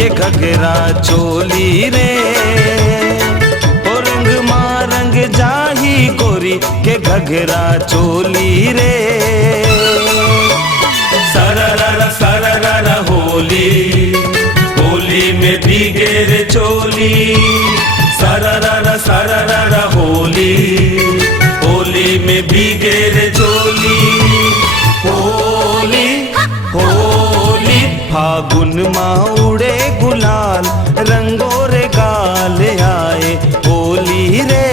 के घघरा चोली रे। ओ रंग मारंग जाही गोरी के घघरा चोली रे। सररा होली, होली में भीगे रे चोली। सररा होली, होली में भीगे रे चोली। होली होली फागुन माँ उड़े गुलाल, रंगो रे गाल आए होली रे।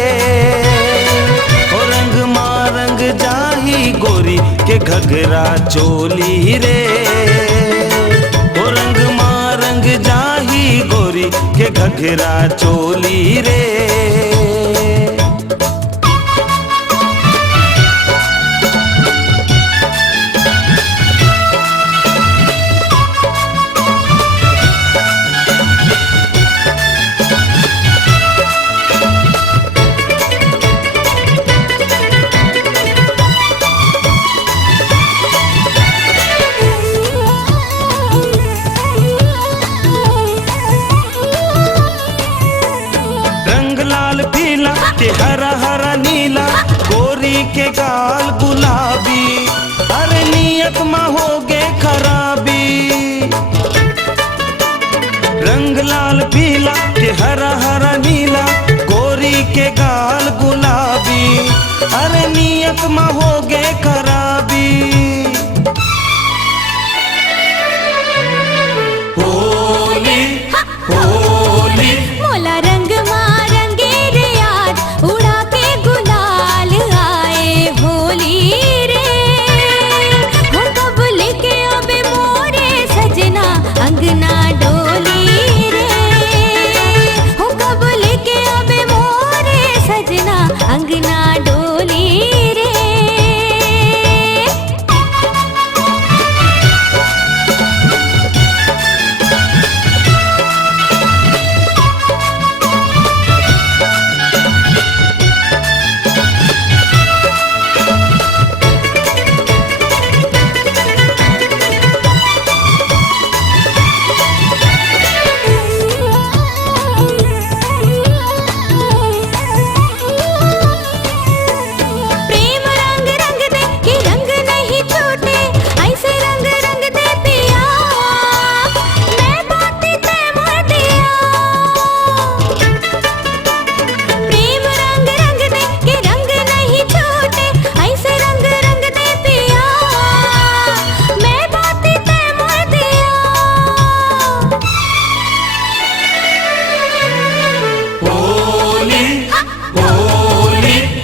ओ रंग मारंग जाही गोरी के घघरा चोली रे। ओ रंग मारंग जाही गोरी के घघरा चोली रे। के हरा हरा नीला गोरी के गाल गुलाबी, अरे नियत में हो गे खराबी। रंग लाल पीला के हरा हरा नीला गोरी के गाल गुलाबी, अरे नियत में हो गे खराबी। होली होली मोला रंग अंगना डोली रे। हो कब लेके अबे मोरे सजना अंगना डोली रे।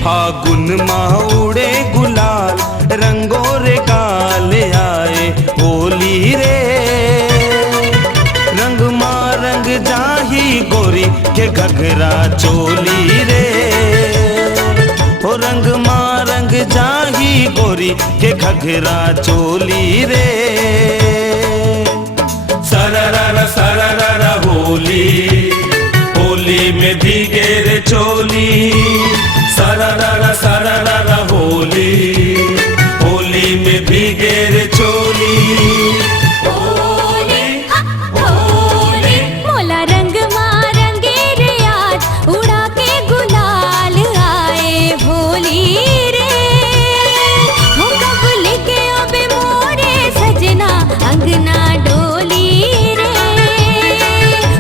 फागुन माँ उड़े गुलाल, रंगो रे गाल आए होली रे। रंग मारंग जाही गोरी के घघरा चोली रे। ओ रंग मारंग जाही गोरी के घघरा चोली रे। सररा होली, होली में भीगे रे चोली। सररा होली, होली में भीगे रे चोली। होली होली मोला रंग मारंगे रे आज उड़ा के गुलाल आए होली रे। हो कब लेके अबे मोरे सजना अंगना डोली रे।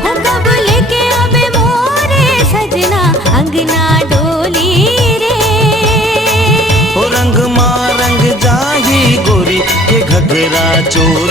हो कब लेके अबे मोरे सजना अंगना डोली रे। रंग मारंग जाही गोरी के घघरा चोली।